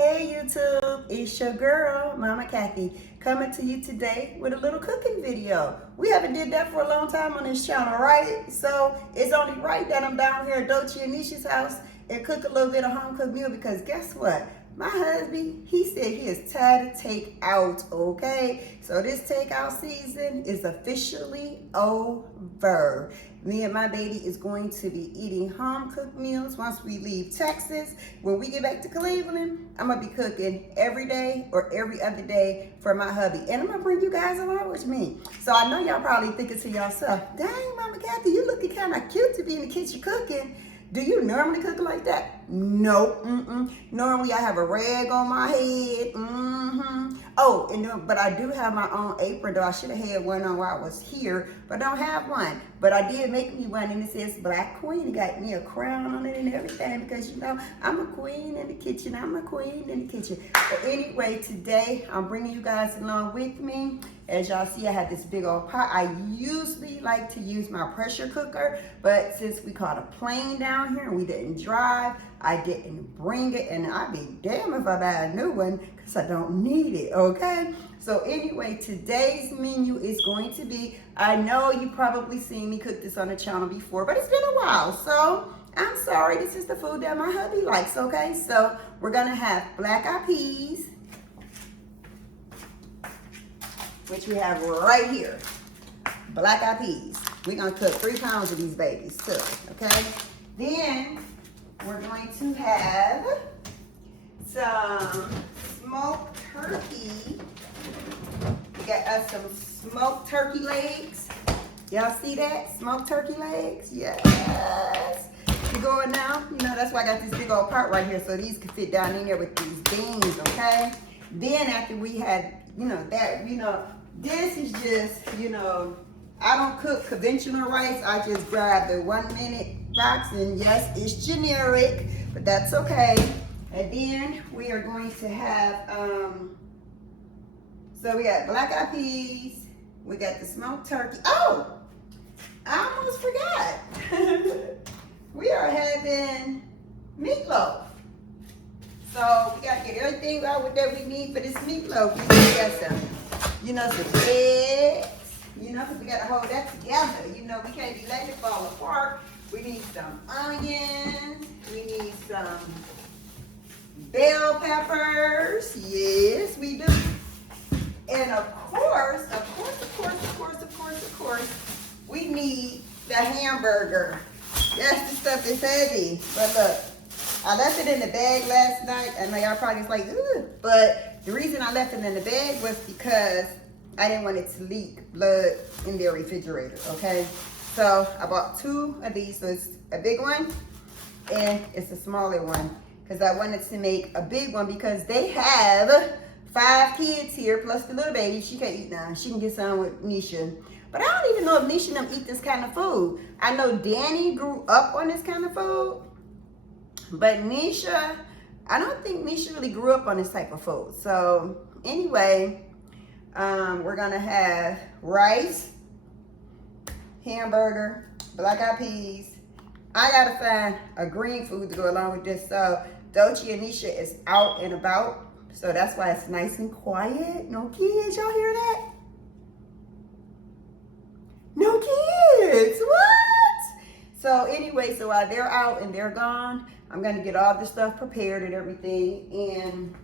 Hey YouTube, it's your girl, Mama Kathy, coming to you today with a little cooking video. We haven't did that for a long time on this channel, right? So it's only right that I'm down here at Dolce and Nesha's house and cook a little bit of home cooked meal because guess what? My husband, he said he is tired of takeout, okay? So this takeout season is officially over. Me and my baby is going to be eating home cooked meals once we leave Texas. When we get back to Cleveland, I'm gonna be cooking every day or every other day for my hubby. And I'm gonna bring you guys along with me. So I know y'all probably thinking to yourself, dang, Mama Kathy, you looking kind of cute to be in the kitchen cooking. Do you normally cook like that? No. Normally I have a rag on my head. Oh, but I do have my own apron, though I should have had one on while I was here, but I don't have one. But I did make me one, and it says Black Queen. It got me a crown on it and everything because, you know, I'm a queen in the kitchen. I'm a queen in the kitchen. But anyway, today I'm bringing you guys along with me. As y'all see, I have this big old pot. I usually like to use my pressure cooker, but since we caught a plane down here and we didn't drive, I didn't bring it, and I'd be damn if I buy a new one because I don't need it, okay? So anyway, today's menu is going to be, I know you probably seen me cook this on the channel before, but it's been a while, so I'm sorry. This is the food that my hubby likes, okay? So we're gonna have black-eyed peas, which we have right here, black-eyed peas. We're gonna cook 3 pounds of these babies too, okay? Then we're going to have some smoked turkey. We got us some smoked turkey legs. Y'all see that? Smoked turkey legs? Yes. You going now? You know, that's why I got this big old pot right here so these can fit down in there with these beans, okay? Then after we had, this is just, I don't cook conventional rice. I just grab the 1 minute box, and yes, it's generic, but that's okay. And then we are going to have, so we got black-eyed peas, we got the smoked turkey. Oh, I almost forgot. We are having meatloaf. So we gotta get everything out that we need for this meatloaf. We got some, some eggs, because we gotta hold that together. We can't be letting it fall apart. We need some onions. We need some bell peppers. Yes, we do. And of course, we need the hamburger. Yes, this stuff is heavy. But look, I left it in the bag last night. I know y'all probably was like, ugh. But the reason I left it in the bag was because I didn't want it to leak blood in their refrigerator, okay? So I bought 2 of these. So it's a big one and it's a smaller one because I wanted to make a big one because they have 5 kids here plus the little baby. She can't eat now. She can get some with Nesha. But I don't even know if Nesha and them eat this kind of food. I know Danny grew up on this kind of food, but Nesha, I don't think Nesha really grew up on this type of food. So anyway, we're gonna have rice, hamburger, black-eyed peas. I gotta find a green food to go along with this. So Dolce and Nesha is out and about, so that's why it's nice and quiet. No kids, y'all hear that? No kids, what? So anyway, so while they're out and they're gone, I'm gonna get all this stuff prepared and everything. And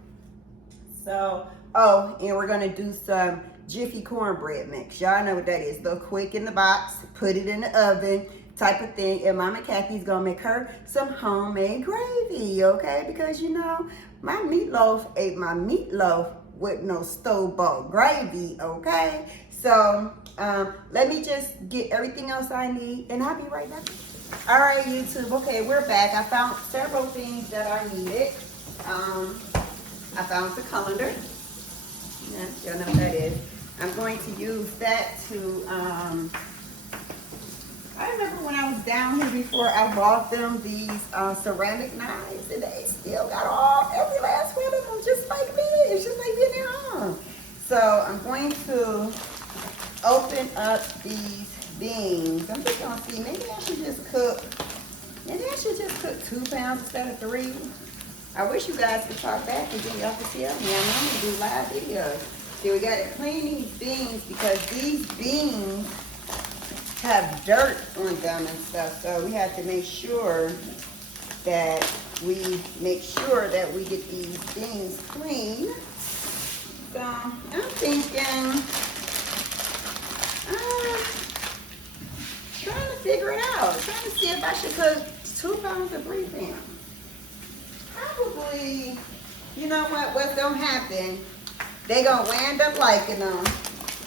so, and we're gonna do some Jiffy cornbread mix. Y'all know what that is. They'll quick in the box, put it in the oven type of thing. And Mama Kathy's gonna make her some homemade gravy, okay? Because my meatloaf ate my meatloaf with no store-bought gravy, okay? So let me just get everything else I need and I'll be right back. All right, YouTube, okay, we're back. I found several things that I needed. I found the colander. Yeah, y'all know what that is. I'm going to use that to, I remember when I was down here before, I bought them these ceramic knives, and they still got every last one of them, just like me. It's just like being at home. So I'm going to open up these beans. I'm just gonna see, maybe I should just cook 2 pounds instead of 3. I wish you guys could talk back and then y'all could tell me. I normally do live videos. See, we got to clean these beans because these beans have dirt on them and stuff. So we have to make sure that we get these beans clean. So I'm thinking, trying to figure it out. Trying to see if I should cook 2 pounds or 3 pounds. Probably, you know what's gonna happen? They gonna end up liking them.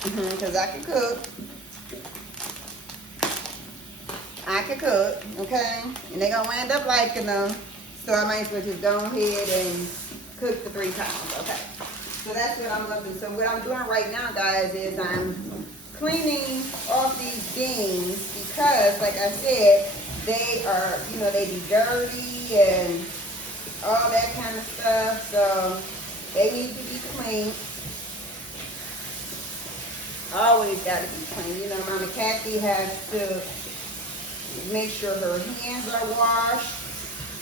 Because I can cook. Okay? And they gonna end up liking them. So I might as well just go ahead and cook the 3 pounds. Okay. So that's what I'm looking. So what I'm doing right now, guys, is I'm cleaning off these beans because, like I said, they are, they be dirty and all that kind of stuff. So they need to be cleaned. Always got to be clean. Mama Kathy has to make sure her hands are washed.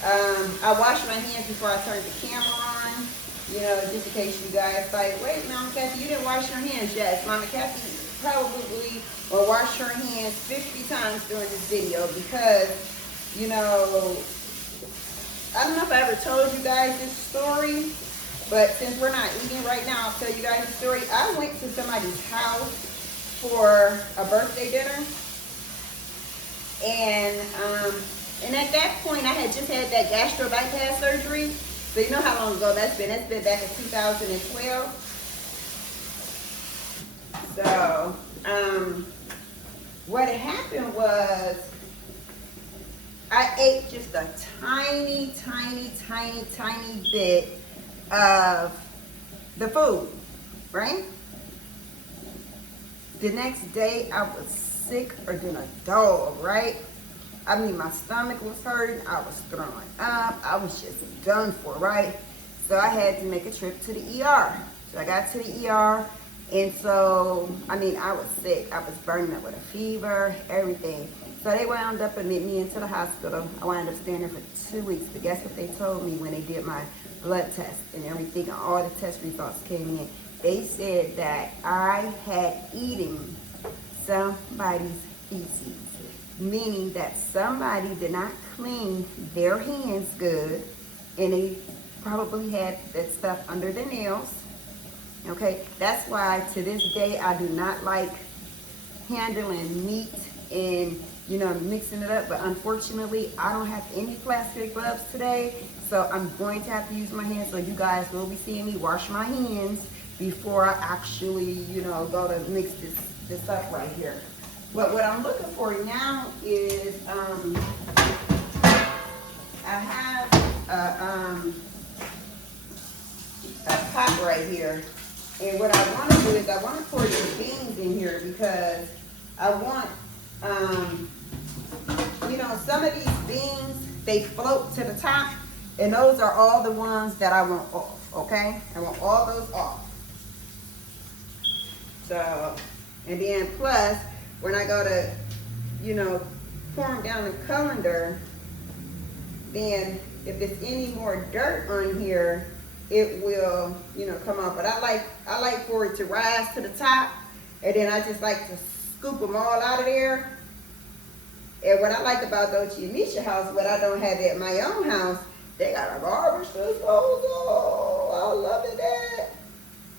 I wash my hands before I turn the camera on. Just in case you guys like, wait, Mama Kathy, you didn't wash your hands. Yes, Mama Kathy probably will wash her hands 50 times during this video because, I don't know if I ever told you guys this story, but since we're not eating right now, I'll tell you guys the story. I went to somebody's house for a birthday dinner, and at that point, I had just had that gastro bypass surgery. So you know how long ago that's been? That's been back in 2012. So, what had happened was I ate just a tiny bit of the food, right? The next day, I was sicker than a dog, right? I mean, my stomach was hurting. I was throwing up. I was just done for, right? So I had to make a trip to the ER. So I got to the ER, and so, I was sick. I was burning up with a fever, everything. So they wound up admitting me into the hospital. I wound up staying there for 2 weeks. But guess what they told me when they did my blood test and everything, and all the test results came in? They said that I had eaten somebody's feces. Meaning that somebody did not clean their hands good, and they probably had that stuff under their nails. Okay, that's why to this day I do not like handling meat and mixing it up. But unfortunately, I don't have any plastic gloves today, so I'm going to have to use my hands. So you guys will be seeing me wash my hands before I actually go to mix this up right here. But what I'm looking for now is I have a pot right here, and what I want to do is I want to pour these beans in here because I want some of these beans, they float to the top, and those are all the ones that I want off. Okay, I want all those off. So, and then plus, when I go to, pour them down the colander, then if there's any more dirt on here, it will, come off. But I like for it to rise to the top, and then I just like to scoop them all out of there. And what I like about Dolce and Nesha house, what I don't have at my own house, they got a garbage disposal. I love it.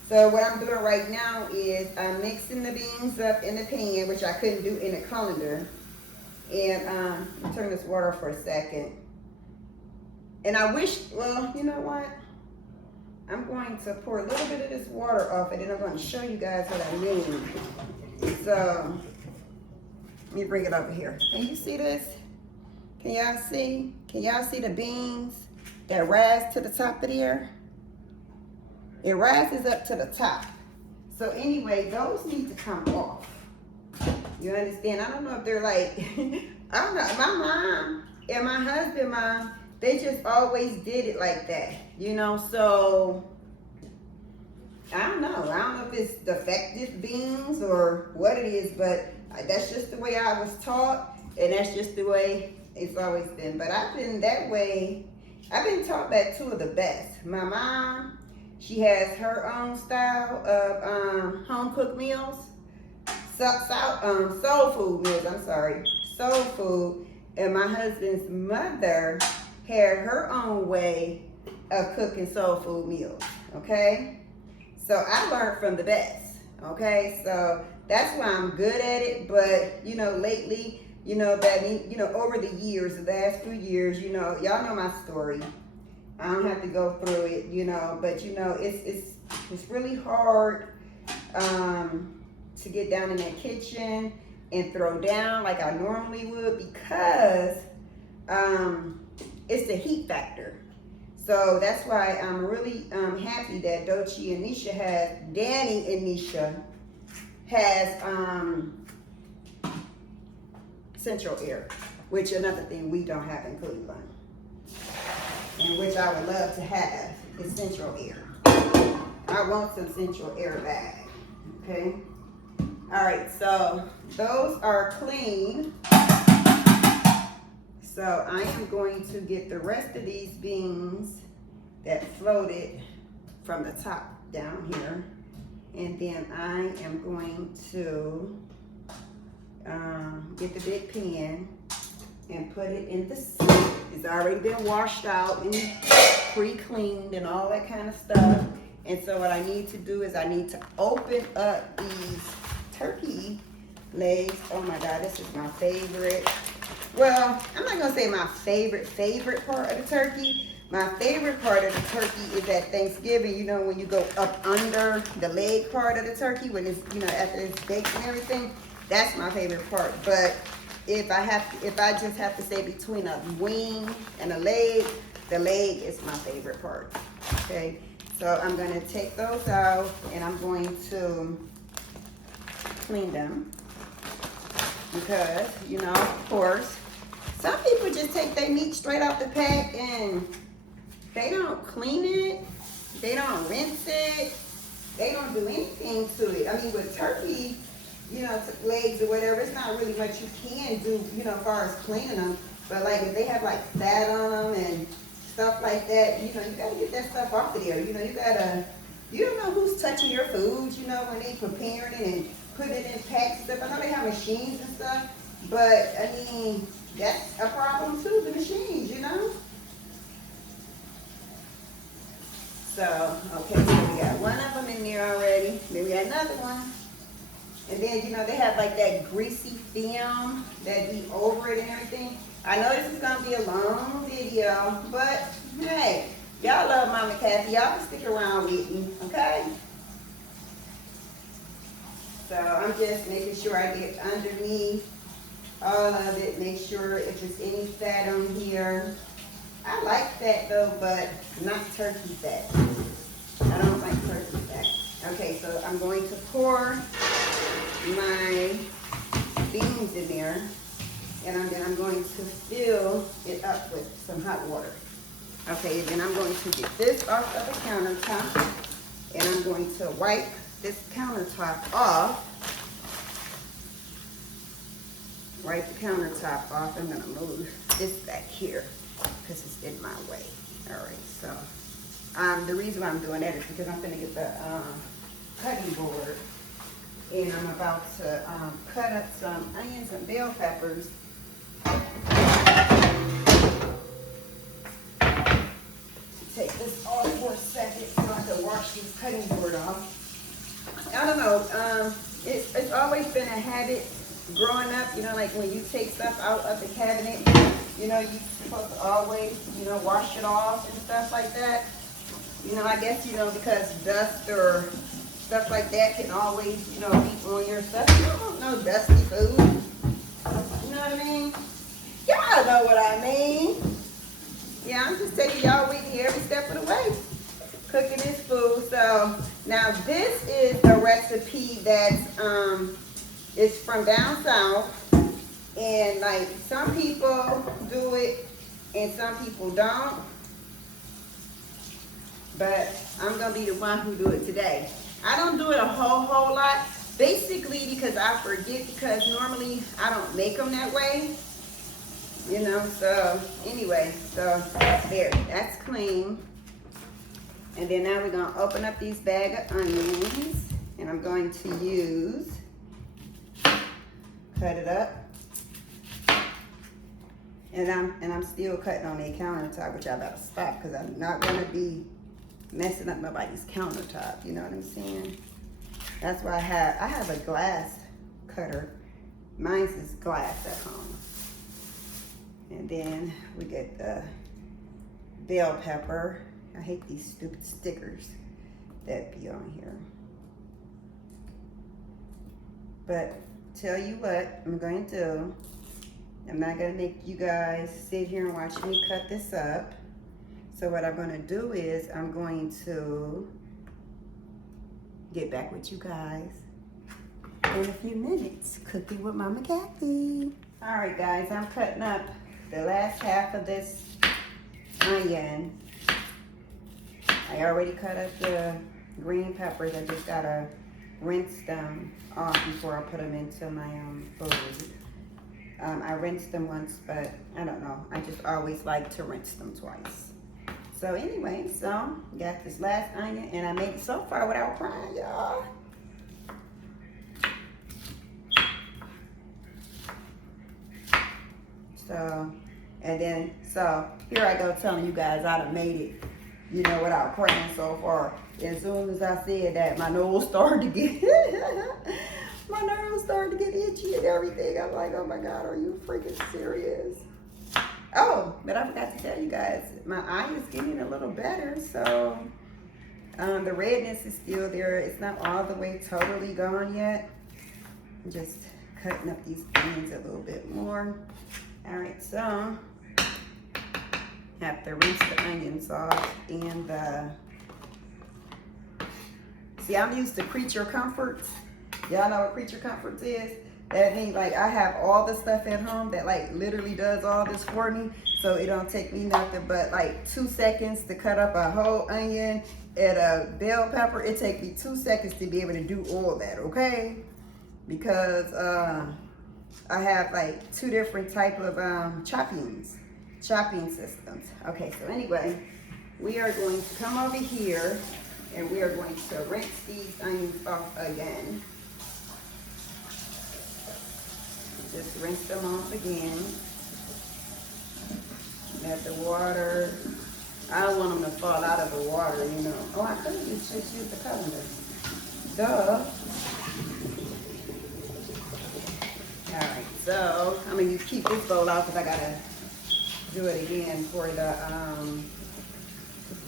So what I'm doing right now is I'm mixing the beans up in the pan, which I couldn't do in the colander. And I'm turning this water off for a second. And I wish, well, you know what? I'm going to pour a little bit of this water off, and then I'm going to show you guys what I mean. So let me bring it over here. Can you see this? Can y'all see? Can y'all see the beans that rise to the top of there? It rises up to the top. So anyway, those need to come off. You understand? I don't know if they're like, I don't know. My mom and my husband, mom, they just always did it like that. So I don't know. I don't know if it's defective beans or what it is, but that's just the way I was taught, and that's just the way it's always been. But I've been that way I've been taught that two of the best. My mom, she has her own style of home cooked meals, soul food meals. I'm sorry, soul food. And my husband's mother had her own way of cooking soul food meals. Okay, so I learned from the best. Okay, so that's why I'm good at it. But you know, lately, you know, over the years, the last few years, you know, y'all know my story. I don't have to go through it, you know, but you know, it's really hard to get down in that kitchen and throw down like I normally would because it's the heat factor. So that's why I'm really happy that Dolce and Nesha Danny and Nesha has central air, which another thing we don't have in Cleveland, and which I would love to have is central air. I want some central air back, okay? All right, so those are clean. So I am going to get the rest of these beans that floated from the top down here. And then I am going to get the big pan and put it in the sink. It's already been washed out and pre-cleaned and all that kind of stuff. And so what I need to do is I need to open up these turkey legs. Oh my God, this is my favorite. Well, I'm not gonna say my favorite part of the turkey. My favorite part of the turkey is at Thanksgiving, you know, when you go up under the leg part of the turkey, when it's, you know, after it's baked and everything, that's my favorite part. But if I just have to say between a wing and a leg, the leg is my favorite part, okay? So I'm gonna take those out and I'm going to clean them because, you know, of course, some people just take their meat straight out the pack and they don't clean it, they don't rinse it, they don't do anything to it. I mean, with turkey, you know, legs or whatever, it's not really much you can do, you know, as far as cleaning them. But like if they have like fat on them and stuff like that, you know, you gotta get that stuff off of there. You know, you don't know who's touching your food, you know, when they preparing it and putting it in packs and stuff. I know they have machines and stuff, but I mean, that's a problem too, the machines, you know? So, okay, so we got one of them in there already. Then we got another one. And then, you know, they have like that greasy film that be over it and everything. I know this is gonna be a long video, but hey, y'all love Mama Kathy. Y'all can stick around with me, okay? So I'm just making sure I get underneath all of it. Make sure if there's any fat on here. I like fat though, but not turkey fat. I don't like turkey fat. Okay, so I'm going to pour my beans in there, and then I'm going to fill it up with some hot water. Okay, then I'm going to get this off of the countertop, and I'm going to wipe this countertop off. Wipe the countertop off. I'm going to move this back here because it's in my way. All right, so the reason why I'm doing that is because I'm going to get the cutting board, and I'm about to cut up some onions and bell peppers. Take this off for a second so I can wash this cutting board off. I don't know, it's always been a habit growing up, you know, like when you take stuff out of the cabinet, you know, you're supposed to always, you know, wash it off and stuff like that. You know, I guess, you know, because dust or stuff like that can always, you know, be on your stuff. You don't want no dusty food. You know what I mean? Y'all know what I mean. Yeah, I'm just taking y'all with me every step of the way. Cooking this food. So now this is a recipe that's it's from down south, and like some people do it and some people don't. But I'm gonna be the one who do it today. I don't do it a whole lot, basically because I forget, because normally I don't make them that way. You know, so anyway, so there, that's clean. And then now we're gonna open up these bag of onions, and I'm going to use, cut it up. And I'm still cutting on the countertop, which I better stop because I'm not gonna be messing up nobody's countertop. You know what I'm saying? That's why I have a glass cutter. Mine's is glass at home. And then we get the bell pepper. I hate these stupid stickers that be on here. But tell you what I'm going to do. I'm not going to make you guys sit here and watch me cut this up. So what I'm going to do is I'm going to get back with you guys in a few minutes. Cooking with Mama Kathy. All right, guys, I'm cutting up the last half of this onion. I already cut up the green peppers. I just got to rinse them off before I put them into my food. I rinsed them once, but I don't know. I just always like to rinse them twice. So anyway, so got this last onion, and I made it so far without crying, y'all. So, and then, so here I go telling you guys I done made it, you know, without crying so far. As soon as I said that, my nose started to get, my nose started to get itchy and everything. I'm like, oh my God, are you freaking serious? Oh, but I forgot to tell you guys, my eye is getting a little better. So the redness is still there. It's not all the way totally gone yet. I'm just cutting up these onions a little bit more. All right, so have to rinse the onions off and see, I'm used to Creature Comforts. Y'all know what Creature Comforts is? That means like I have all the stuff at home that like literally does all this for me. So it don't take me nothing but like 2 seconds to cut up a whole onion and a bell pepper. It takes me 2 seconds to be able to do all that, okay? Because I have like 2 different type of chopping systems. Okay, so anyway, we are going to come over here and we are going to rinse these onions off again. Just rinse them off again. Let the water, I don't want them to fall out of the water, you know. Oh, I could have just used the colander. Duh. All right, so I'm gonna keep this bowl out because I gotta do it again for the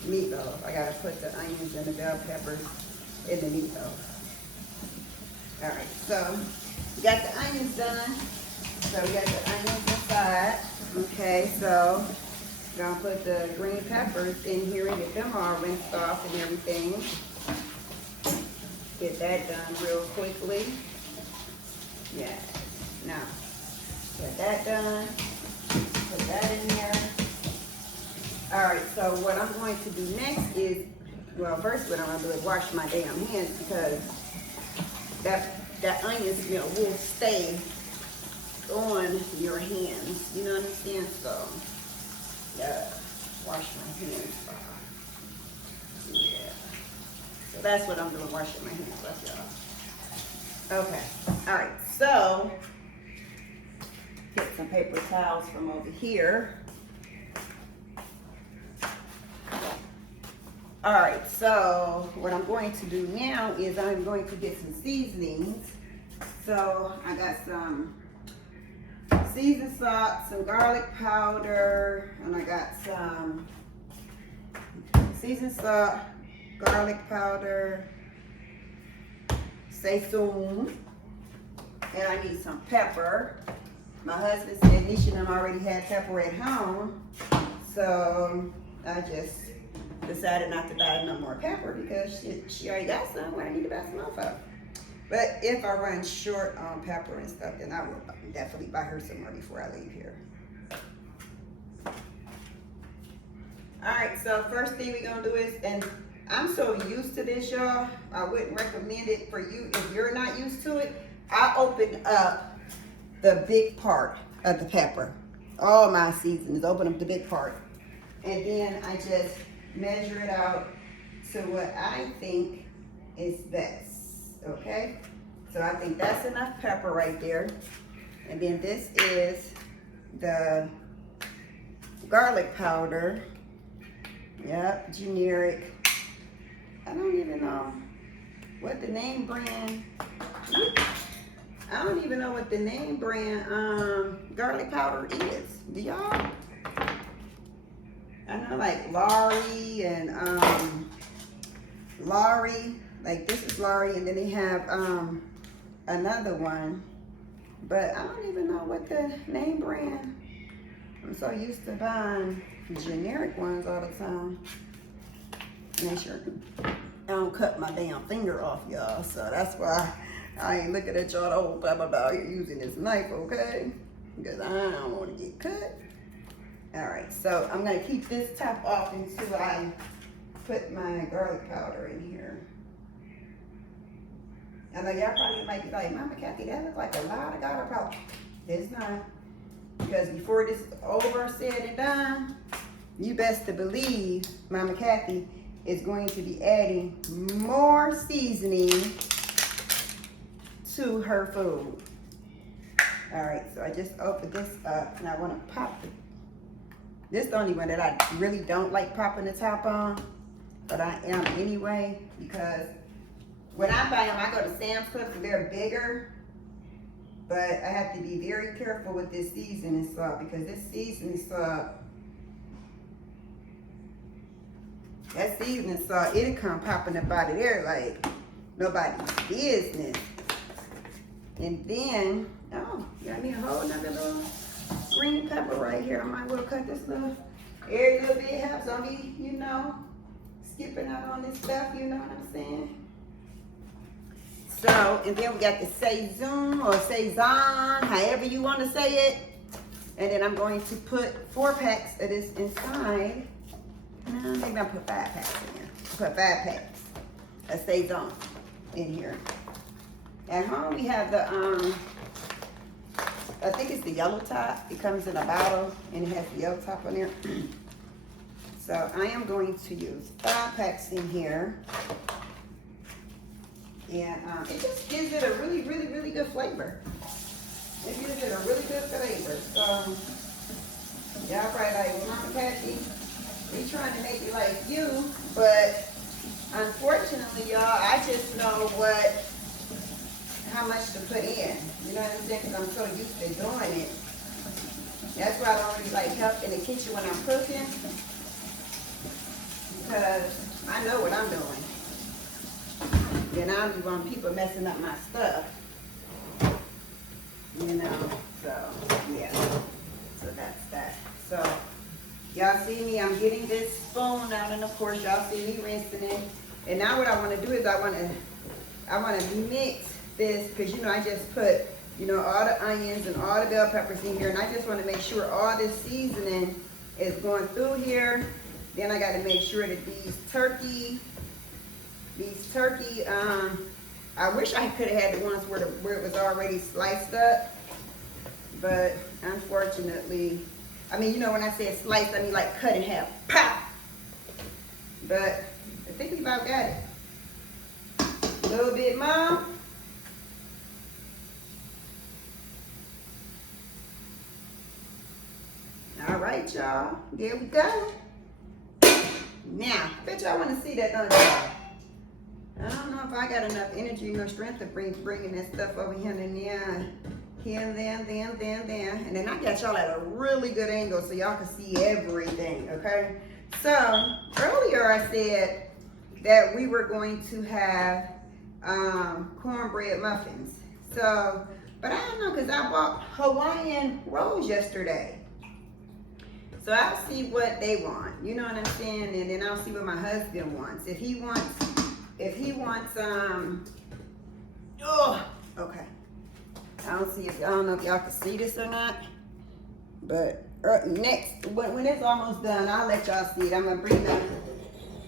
meatloaf. I gotta put the onions and the bell peppers in the meatloaf. All right, so we got the onions done. So we got the onions inside. Okay, so we're gonna put the green peppers in here and get them all rinsed off and everything. Get that done real quickly. Yeah. Now, get that done. Put that in there. All right, so what I'm going to do next is, well, first what I'm gonna do is wash my damn hands because that onion, you know, will stay on your hands. You know what I'm saying? So, yeah, wash my hands off. Yeah. So that's what I'm doing, washing my hands off, y'all. Okay. All right. So, get some paper towels from over here. All right, so what I'm going to do now is I'm going to get some seasonings. So I got some seasoned salt, some garlic powder, and I got some seasoned salt, garlic powder, sesame, and I need some pepper. My husband said Nesha and I already had pepper at home, so I just decided not to buy no more pepper because she already got some. I need to buy some more for her. But if I run short on pepper and stuff, then I will definitely buy her some more before I leave here. All right, so first thing we're gonna do is, and I'm so used to this, y'all, I wouldn't recommend it for you if you're not used to it. I open up the big part of the pepper. All my seasonings, open up the big part. And then I just measure it out to what I think is best, okay? So I think that's enough pepper right there. And then this is the garlic powder. Yep, generic. I don't even know what the name brand, I don't even know what the name brand garlic powder is. Do y'all? I know like Laurie and Laurie, like this is Laurie, and then they have another one, but I don't even know what the name brand. I'm so used to buying generic ones all the time. Make sure I don't cut my damn finger off, y'all. So that's why I ain't looking at y'all the whole time about here using this knife, okay? Because I don't want to get cut. All right, so I'm gonna keep this top off until I put my garlic powder in here. And like y'all probably might be like, Mama Kathy, that looks like a lot of garlic powder. It's not. Because before this is over, said and done, you best to believe Mama Kathy is going to be adding more seasoning to her food. All right, so I just opened this up and I want to pop it. This is the only one that I really don't like popping the top on, but I am anyway, because when I buy them, I go to Sam's Club and they're bigger, but I have to be very careful with this seasoning salt, because this seasoning salt, it'll come popping up out of there like nobody's business. And then, oh, got me a whole nother little green pepper right here. I might well cut this little, every little bit helps on me, you know, skipping out on this stuff, you know what I'm saying? So, and then we got the Sazon or Sazon, however you want to say it. And then I'm going to put 4 packs of this inside. Maybe I'll put 5 packs in here. Put 5 packs of Sazon in here. At home we have the, I think it's the yellow top. It comes in a bottle and it has the yellow top on there. So I am going to use 5 packs in here. And it just gives it a really, really, really good flavor. It gives it a really good flavor. So y'all probably like, well, Mama Kathy, we trying to make it like you, but unfortunately, y'all, I just know how much to put in. You know what I'm saying? Because I'm so used to doing it. That's why I don't really like help in the kitchen when I'm cooking, because I know what I'm doing. Then I don't want people messing up my stuff. You know, so yeah. So that's that. So y'all see me, I'm getting this spoon out, and of course y'all see me rinsing it. And now what I want to do is I want to mix this, because you know I just put, you know, all the onions and all the bell peppers in here, and I just want to make sure all this seasoning is going through here. Then I got to make sure that these turkey, I wish I could have had the ones where it was already sliced up, but unfortunately, I mean, you know, when I say sliced, I mean like cut in half, pop. But I think we about got it. A little bit more. All right, y'all, there we go. Now, bet y'all want to see that, don't y'all? I don't know if I got enough energy or strength to bringing that stuff over here and there. Here and there. And then I got y'all at a really good angle so y'all can see everything, okay? So, earlier I said that we were going to have cornbread muffins. So, but I don't know, because I bought Hawaiian rolls yesterday. So I'll see what they want, you know what I'm saying? And then I'll see what my husband wants. If he wants, okay. I don't know if y'all can see this or not, but next, when it's almost done, I'll let y'all see it. I'm gonna bring the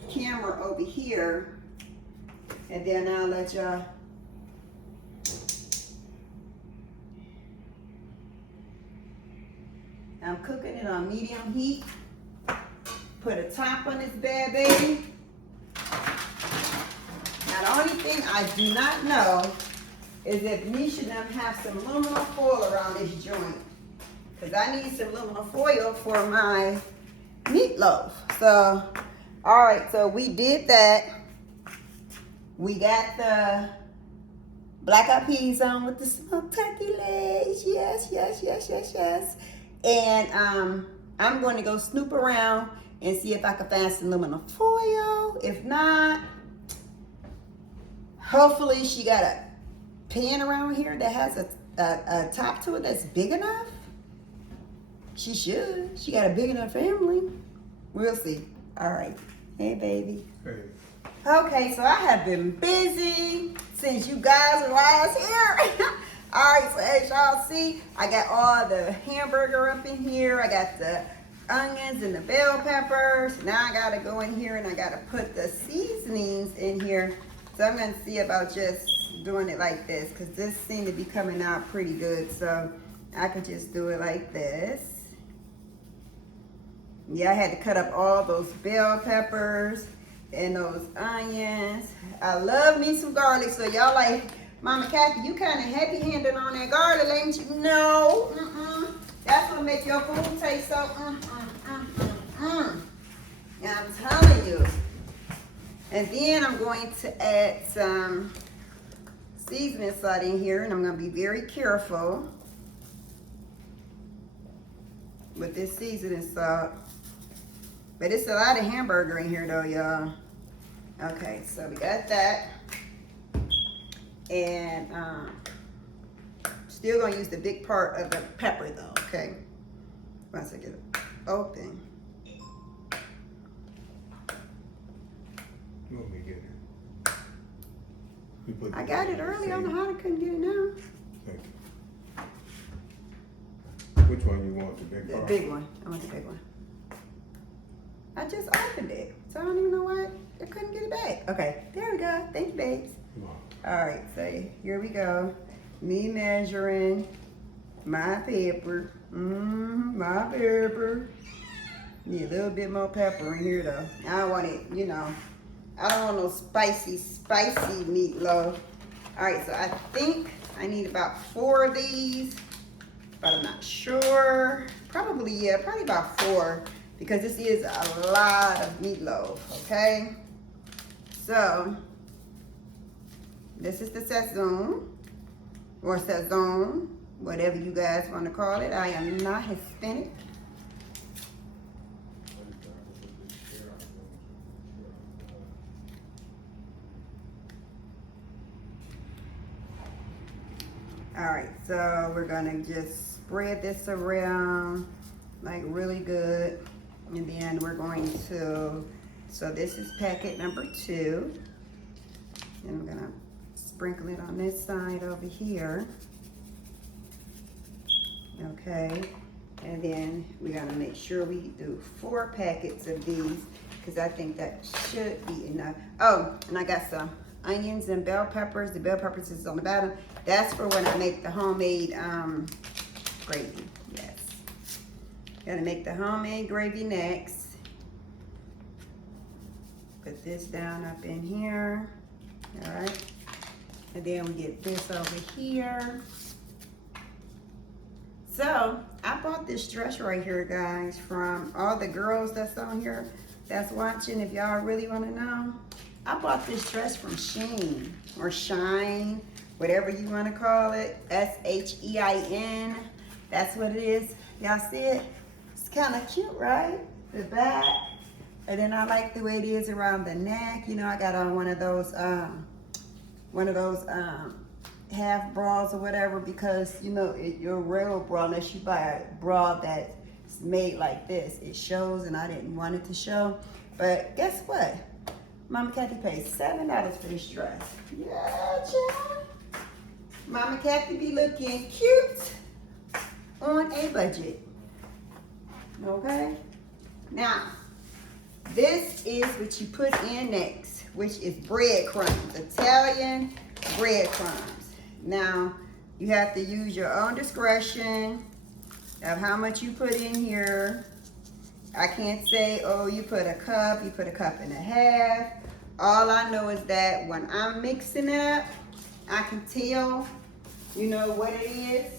camera over here, and then I'll let y'all. I'm cooking it on medium heat. Put a top on this bad baby. Now the only thing I do not know is if Nesha and them have some aluminum foil around this joint. Because I need some aluminum foil for my meatloaf. So, all right, so we did that. We got the black eyed peas on with the smoked turkey legs. Yes, yes, yes, yes, yes. And I'm going to go snoop around and see if I can find some aluminum foil. If not, hopefully she got a pan around here that has a top to it that's big enough. She should. She got a big enough family. We'll see. All right. Hey, baby. Hey. Okay, so I have been busy since you guys were last here. All right, so as y'all see, I got all the hamburger up in here. I got the onions and the bell peppers. Now I gotta go in here and I gotta put the seasonings in here. So I'm gonna see about just doing it like this, because this seemed to be coming out pretty good. So I could just do it like this. Yeah, I had to cut up all those bell peppers and those onions. I love me some garlic. So y'all like, Mama Kathy, you kind of heavy-handed on that garlic, ain't you? No, that's what make your food taste so Yeah, I'm telling you. And then I'm going to add some seasoning salt in here, and I'm going to be very careful with this seasoning salt. But it's a lot of hamburger in here though, y'all. Okay, so we got that. And still gonna use the big part of the pepper though, okay? Once I get it open. You want me to get it? I got it early. I don't know how I couldn't get it now. Thank you. Which one you want? The big The part? big one. I want the big one. I just opened it, so I don't even know why I couldn't get it back. Okay, there we go. Thank you, babes. Wow. All right, so here we go. Me measuring my pepper. My pepper. Need a little bit more pepper in here though. I don't want it, you know. I don't want no spicy meatloaf. All right, so I think I need about 4 of these, but I'm not sure. Probably about 4, because this is a lot of meatloaf, okay? So, this is the sazon, or sazon, whatever you guys want to call it. I am not Hispanic. All right, so we're gonna just spread this around like really good. And then we're going to, so this is packet number 2. And I'm gonna sprinkle it on this side over here. Okay, and then we're gonna make sure we do 4 packets of these, because I think that should be enough. Oh, and I got some onions and bell peppers. The bell peppers is on the bottom. That's for when I make the homemade gravy. Yes. Gotta make the homemade gravy next. Put this down up in here. All right. And then we get this over here. So I bought this dress right here, guys, from all the girls that's on here that's watching. If y'all really want to know, I bought this dress from Shein or Shine, whatever you want to call it. SHEIN. That's what it is. Y'all see it? It's kind of cute, right? The back. And then I like the way it is around the neck. You know, I got on one of those half bras or whatever, because you know your real bra, unless you buy a bra that's made like this, it shows, and I didn't want it to show. But guess what? Mama Kathy paid $7 for this dress. Yeah, child. Mama Kathy be looking cute on a budget. Okay? Now, this is what you put in next, which is breadcrumbs, Italian breadcrumbs. Now, you have to use your own discretion. of how much you put in here. I can't say, oh, you put a cup and a half. All I know is that when I'm mixing up, I can tell, you know, what it is,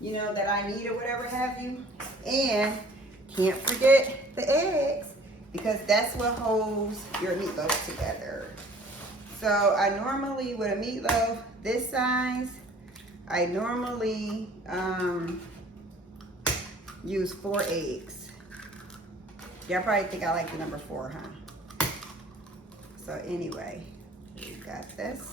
you know, that I need or whatever have you. And can't forget the eggs, because that's what holds your meatloaf together. So I normally, with a meatloaf this size, I normally use 4 eggs. Y'all probably think I like the number 4, huh? So anyway, we got this.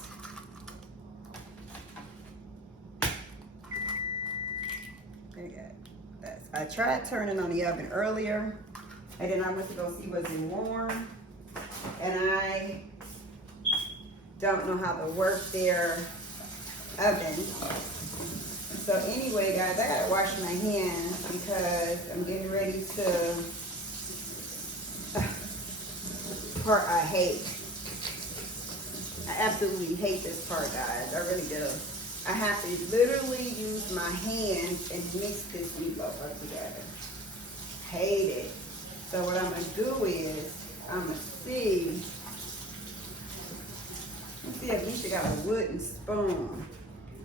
There you go. This. I tried turning on the oven earlier, and then I went to go see was it warm, and I don't know how to work their oven. So anyway, guys, I gotta wash my hands because I'm getting ready to. Part I hate. I absolutely hate this part, guys. I really do. I have to literally use my hands and mix this meatloaf up together. Hate it. So what I'm gonna do is I'm gonna see. Let's see if Nesha got a wooden spoon.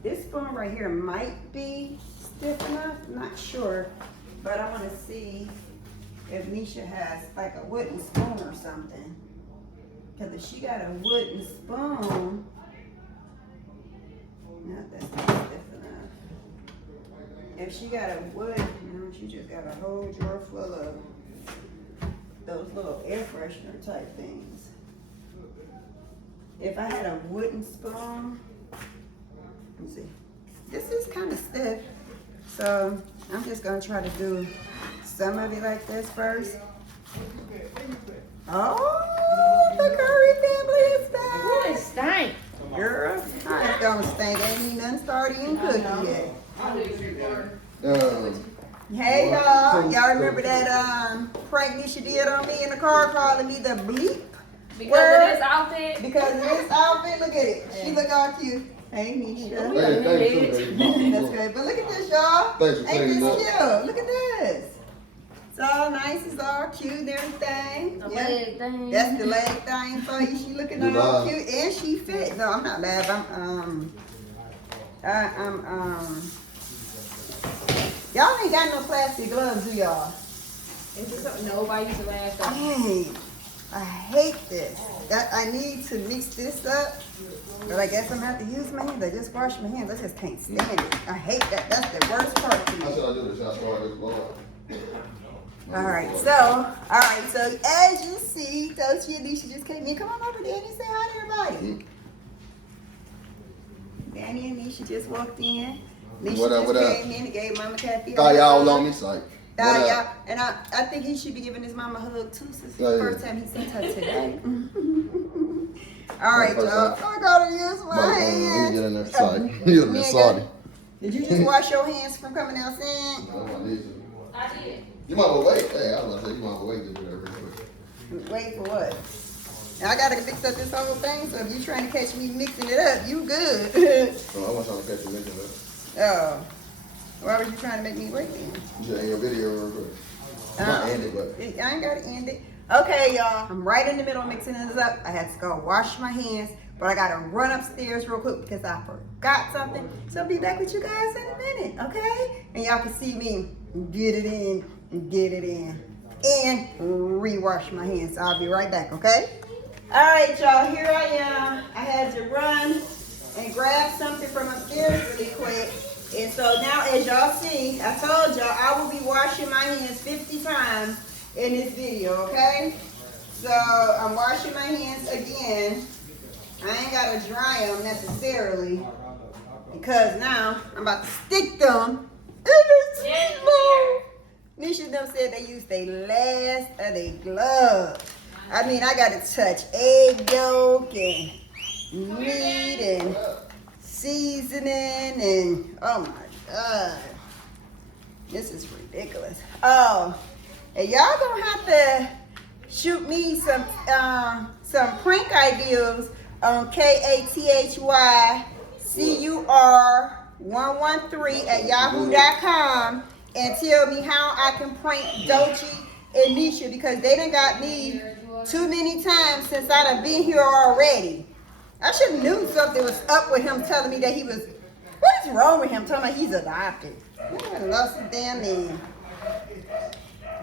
This spoon right here might be stiff enough. I'm not sure, but I want to see if Nesha has like a wooden spoon or something. Because if she got a wooden spoon, no, that's not stiff enough. If she got a wood, she just got a whole drawer full of those little air freshener type things. If I had a wooden spoon, let me see. This is kind of stiff, so I'm just gonna try to do some of it like this first. Oh, the curry family is back. What a stank. Girl, how it's gonna stink? Ain't even nothing started in cooking yet. Hey y'all, y'all remember that prank Nesha did on me in the car, calling me the bleep? Because of this outfit? Because of this outfit, look at it. She look all cute. Hey Nesha. Hey, thanks, That's good. But look at this, y'all. Thanks for Ain't cleaning this up. cute? Look at this. It's all nice. It's all cute and everything. The Yeah. leg thing. That's the leg thing for you. She looking You all live. cute and she fit. No, I'm not laughing. Y'all ain't got no plastic gloves, do y'all? Is this something nobody used to last time? Dang, I hate this. I need to mix this up, but I guess I'm gonna have to use my hands. I just wash my hands. I just can't stand it. I hate that. That's the worst part to How me. should I do this? Should I start this blowing? All right, so as you see, Dolce and Nesha just came in. Come on over, Danny. Say hi to everybody. Danny and Nesha just walked in. Nesha What up, just what up? came in and gave Mama Kathy a Thought y'all was hug. on me site. Thought y'all, and I think he should be giving his mama a hug too, since it's the Yeah, first yeah. time he sent her today. All right, First y'all. time. I gotta use my Let me hands. get in there. Sorry. You a bit Nigga. salty. Did you just wash your hands from coming outside? I did. You might well wait. Hey, I was gonna say you might well wait to do that real quick. Wait for what? I gotta mix up this whole thing, so if you're trying to catch me mixing it up, you good. So I want y'all to catch you making that. Oh. Why was you trying to make me wait then? You should end your video real quick. Not end it, but. I ain't gotta end it. Okay, y'all. I'm right in the middle of mixing this up. I had to go wash my hands, but I gotta run upstairs real quick because I forgot something. So I'll be back with you guys in a minute, okay? And y'all can see me get it in, and rewash my hands. So I'll be right back, okay? All right, y'all. Here I am. I had to run and grab something from upstairs really quick. And so now, as y'all see, I told y'all I will be washing my hands 50 times in this video, okay? So I'm washing my hands again. I ain't gotta dry them necessarily because now I'm about to stick them in this meatloaf. Nesha them said they used their last of their gloves. I mean, I gotta touch egg yolk and meat and seasoning and oh my god, this is ridiculous. Oh, and y'all gonna have to shoot me some prank ideas on KATHYCUR113 at yahoo.com and tell me how I can prank Dolce and Nesha because they done got me too many times since I done been here already. I should have knew something was up with him telling me that he was, what is wrong with him telling me he's adopted? I love some damn man.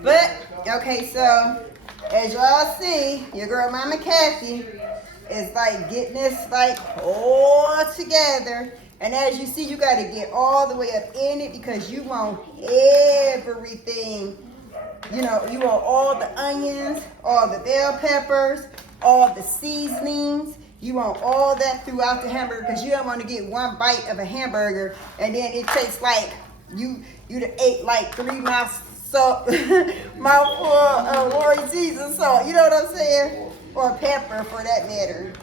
But, okay, so, as y'all see, your girl Mama Kathy is like getting this like all together. And as you see, you got to get all the way up in it because you want everything. You know, you want all the onions, all the bell peppers, all the seasonings. You want all that throughout the hamburger because you don't want to get one bite of a hamburger and then it tastes like you done ate like 3 mouthful of Lori seasoned salt. You know what I'm saying? Or pepper for that matter.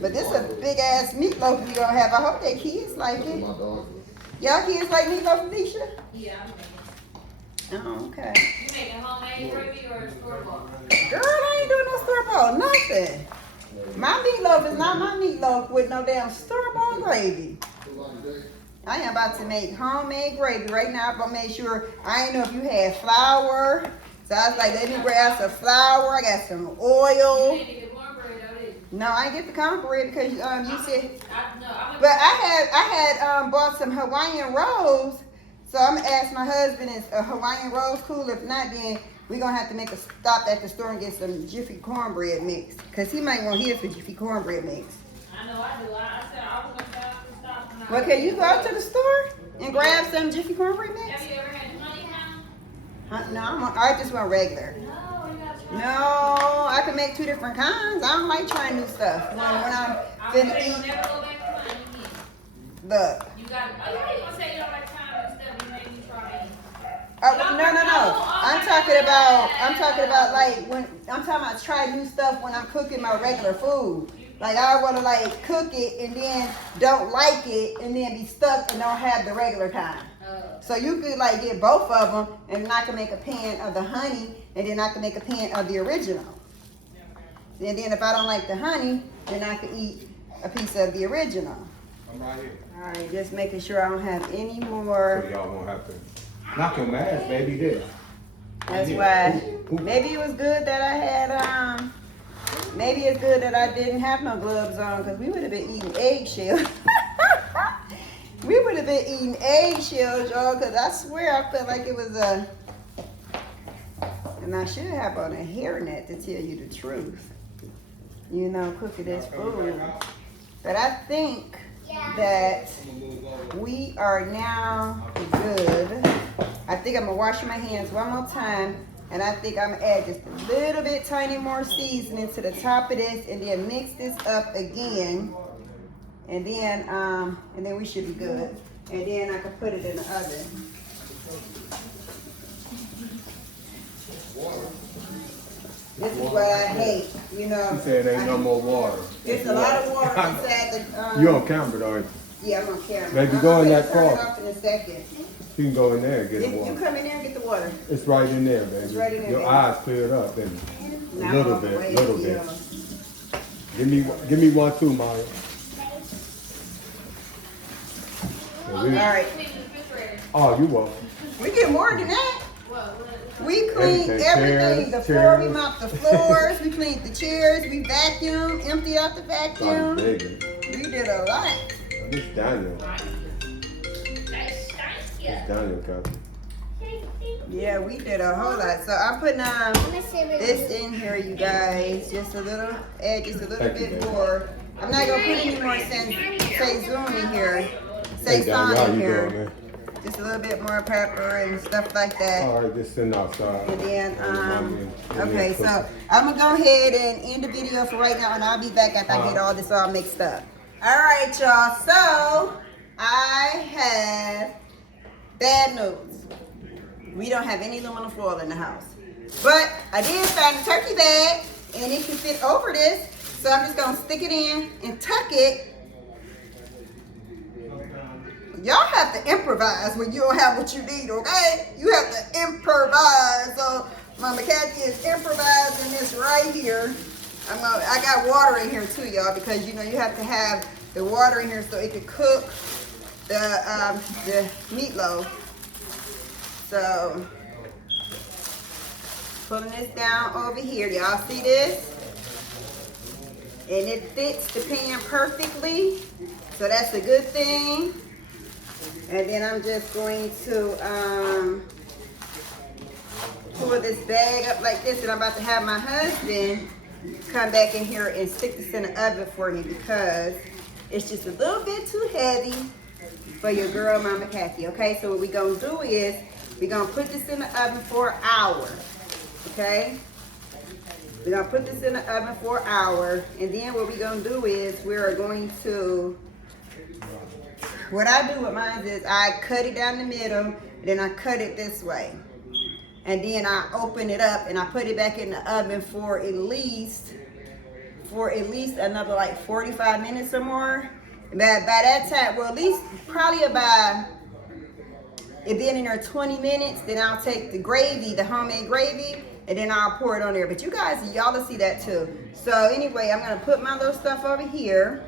But this is a big ass meatloaf we gonna have. I hope that kids like it. Y'all kids like meatloaf, Nesha? Yeah, I'm making. Oh, okay. You making homemade gravy or store-bought? Girl, I ain't doing no store-bought, nothing. My meatloaf is not my meatloaf with no damn store-bought gravy. I am about to make homemade gravy right now. I'm gonna make sure, I ain't know if you had flour. So I was like, let me grab some flour. I got some oil. You need to get cornbread, though, didn't you? No, I ain't get the cornbread because you said. I'm But I had bought some Hawaiian rolls. So I'm gonna ask my husband, is a Hawaiian rolls cool? If not, then we're gonna have to make a stop at the store and get some Jiffy cornbread mix. Cause he might want his for Jiffy cornbread mix. I know I do. I said I was gonna stop. Well, can you go out to the store and grab some Jiffy cornbread mix? Have you ever had honey ham? No, I just want regular. No, you gotta try. No, I can make 2 different kinds. I don't like trying new stuff. When I'm finna You'll eat, never go back to honey again. look. You got it. Oh, yeah, you gonna say you don't like time and stuff. You made me try it. Oh, no. I'm talking about like when I'm talking about try new stuff when I'm cooking my regular food. Like I want to like cook it and then don't like it and then be stuck and don't have the regular kind. So you could like get both of them and then I can make a pan of the honey and then I can make a pan of the original. And then if I don't like the honey, then I can eat a piece of the original. I'm right here. All right, just making sure I don't have any more. So y'all won't have to knock your mask, baby. There. That's Yeah. why maybe it was good that I had maybe it's good that I didn't have no gloves on because we would have been eating eggshells. We would have been eating eggshells, y'all, because I swear I felt like it was and I should have on a hairnet to tell you the truth. You know, cooking this food. But I think that we are now good. I think I'm gonna wash my hands one more time, and I think I'm gonna add just a little bit tiny more seasoning to the top of this, and then mix this up again, and then we should be good. And then I can put it in the oven. This is what I hate, you know. He said ain't no more water. It's a lot of water inside the. You on camera, though? Ain't Yeah, I'm on camera. Baby, go in that Turn it car. off in a second. you can go in there and get the You water. come in there and get the water. It's right in there, baby. It's right in there, Your baby. eyes cleared up, baby. Now Little walk bit, away, little bit. yeah. Give me one too, Maya. All right. Clean the refrigerator. Oh, you welcome. We get more than that. What? We cleaned Everything. everything. The Chairs, floor, we chairs. mopped the floors. We cleaned the chairs. We vacuumed, emptied out the Sorry, vacuum. baby. We did a lot. This Daniel. This Daniel got Yeah, we did a whole lot. So I'm putting this in here, you guys. Just a little, add just a little Thank you, bit baby. more. I'm not gonna put any more sazon in here. Hey, Sazon Daniel, how in you doing, here. man? Just a little bit more pepper and stuff like that. All right, just sitting outside. And then, And okay, so I'm gonna go ahead and end the video for right now, and I'll be back after I get all this all mixed up. All right, y'all. So I have bad news. We don't have any aluminum foil in the house, but I did find a turkey bag, and it can fit over this. So I'm just gonna stick it in and tuck it. Y'all have to improvise when you don't have what you need, okay? You have to improvise. So Mama Kathy is improvising this right here. I got water in here too, y'all, because you know you have to have the water in here so it can cook the meatloaf. So, pulling this down over here. Y'all see this? And it fits the pan perfectly. So that's a good thing. And then I'm just going to pull this bag up like this, and I'm about to have my husband come back in here and stick this in the oven for me because it's just a little bit too heavy for your girl, Mama Kathy. Okay, so what we're gonna do is we're gonna put this in the oven for an hour. Okay, we're gonna put this in the oven for an hour, and then what we're gonna do is we're going to, what I do with mine is I cut it down the middle, and then I cut it this way. And then I open it up and I put it back in the oven for at least another like 45 minutes or more. And by that time, well, at least probably about it being in there 20 minutes, then I'll take the gravy, the homemade gravy, and then I'll pour it on there. But you guys, y'all will see that too. So anyway, I'm gonna put my little stuff over here.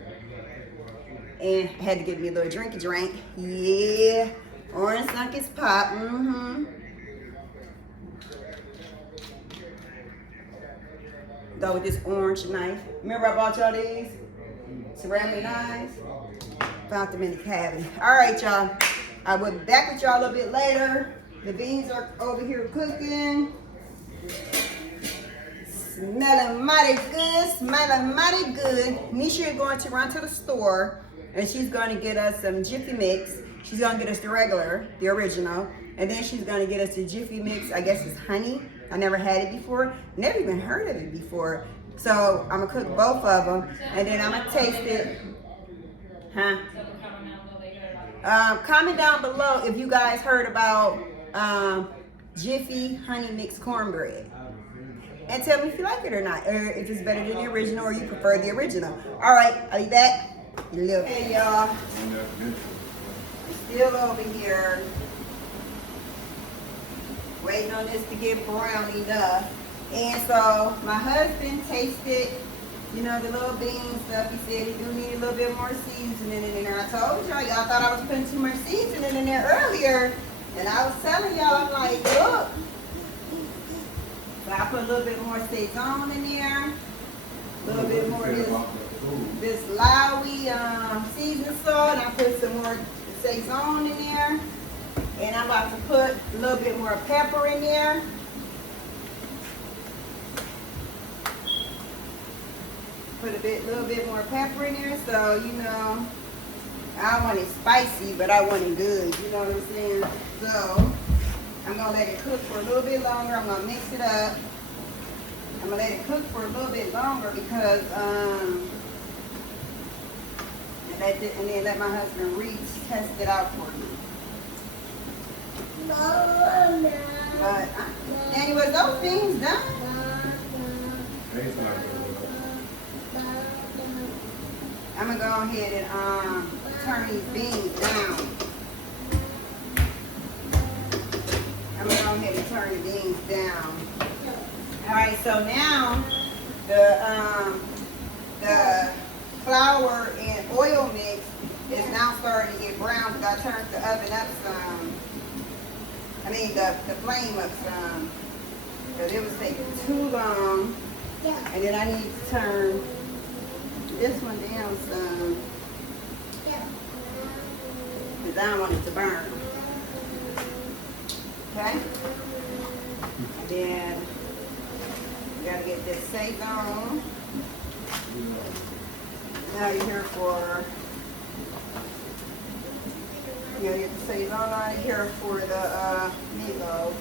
And I had to get me a little drinky drink. Yeah, orange sunk is pop. Go with this orange knife. Remember I bought y'all these? Ceramic knives. Found them in the cabinet. All right, y'all. I will be back with y'all a little bit later. The beans are over here cooking. Smelling mighty good, smelling mighty good. Nesha is going to run to the store and she's going to get us some Jiffy Mix. She's going to get us the regular, the original. And then she's going to get us the Jiffy Mix, I guess it's honey. I never had it before, never even heard of it before. So I'm gonna cook both of them, and then I'm gonna taste it. Huh? Comment down below if you guys heard about Jiffy Honey Mixed Cornbread. And tell me if you like it or not, or if it's better than the original, or you prefer the original. All right, I'll be back. Hey y'all, still over here. Waiting on this to get brown enough. And so my husband tasted, you know, the little bean stuff. He said he do need a little bit more seasoning in there. I told y'all thought I was putting too much seasoning in there earlier. And I was telling y'all, I'm like, look. So I put a little bit more Saison in there. A little bit more this Lowry seasoning salt. And I put some more Saison in there. And I'm about to put a little bit more pepper in there. Put a little bit more pepper in there, so you know, I don't want it spicy, but I want it good. You know what I'm saying? So I'm gonna let it cook for a little bit longer. I'm gonna mix it up. I'm gonna let it cook for a little bit longer because and then let my husband test it out for me. But Danny, was those things done? I'm gonna go ahead and turn these beans down. I'm gonna go ahead and turn the beans down. All right, so now the flour and oil mix is now starting to get brown because I turned the oven up some. I mean the flame up some. Because it was taking too long. And then I need to turn this one down some. Because I don't want it to burn. Okay? Then you gotta get this Saison. Now you're here for, you gotta get the Saison out of here for the meatloaf.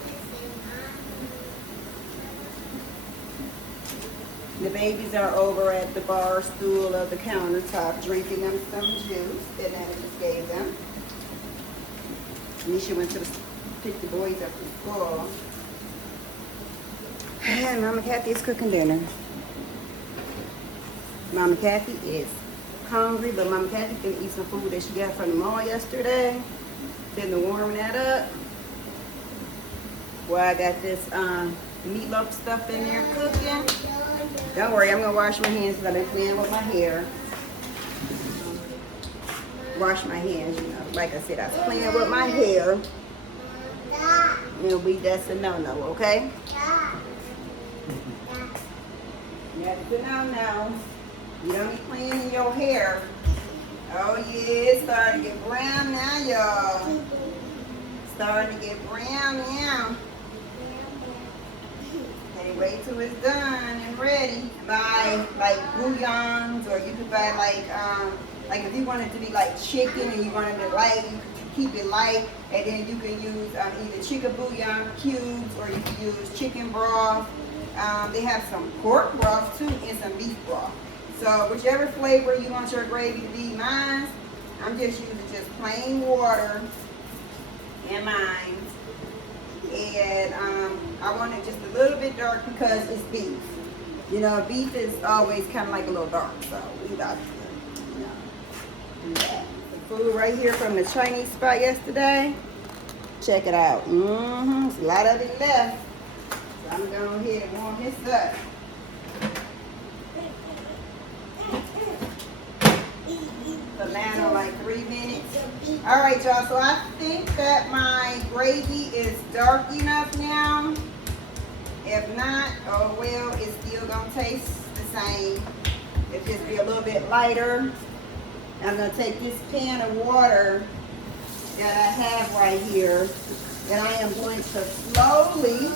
The babies are over at the bar stool of the countertop drinking them some juice that I just gave them. Nesha went to pick the boys up from school. And Mama Kathy is cooking dinner. Mama Kathy is hungry, but Mama Kathy's gonna eat some food that she got from the mall yesterday. Been warming that up. Well, I got this meatloaf stuff in there cooking. Don't worry, I'm gonna wash my hands because I've been playing with my hair. Wash my hands, you know. Like I said, I was playing with my hair. That's a no-no, okay? That's a no-no. You don't be playing in your hair. Oh yeah, it's starting to get brown now, y'all. Starting to get brown now. Okay, wait till it's done and ready. Buy like bouillons, or you could buy like if you want it to be like chicken and you wanted it light, you could keep it light, and then you can use either chicken bouillon cubes or you can use chicken broth. They have some pork broth too and some beef broth. So whichever flavor you want your gravy to be. Mine, I'm just using just plain water in mine. And I want it just a little bit dark because it's beef. You know, beef is always kind of like a little dark. So we got to, do that. The food right here from the Chinese spot yesterday. Check it out. There's a lot of it left. So I'm going to go ahead and warm this up. So now like 3 minutes. All right, y'all. So I think that my gravy is dark enough now. If not, oh well, it's still gonna taste the same. It'll just be a little bit lighter. I'm gonna take this pan of water that I have right here, and I am going to slowly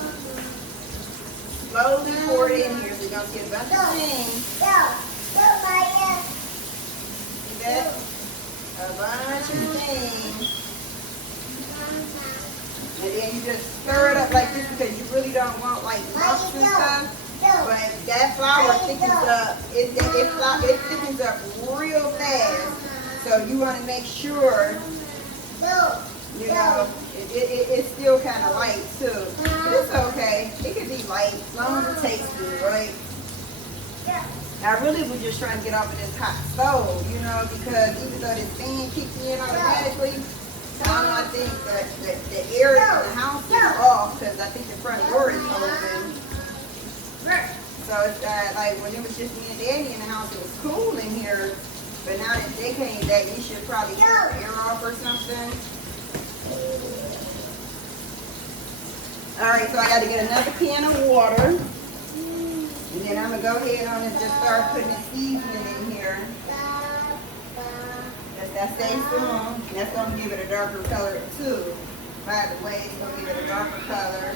pour it in here. So you're gonna see a bunch of things. That a bunch of things, and then you just stir it up like this because you really don't want like lumps and stuff. But that flour thickens up. It thickens up real fast. So you want to make sure, you know, it's still kind of light too. But it's okay. It can be light as long as it tastes good, right? I really was just trying to get off of this hot stove, you know, because even though this fan kicks in automatically, I think that the air in the house is off because I think the front door is open. So it's like when it was just me and Daddy in the house, it was cool in here. But now that they came back, you should probably turn the air off or something. All right, so I got to get another can of water. And then I'm going to go ahead on and just start putting the seasoning in here. That stays strong. That's going to give it a darker color too. By the way, it's going to give it a darker color.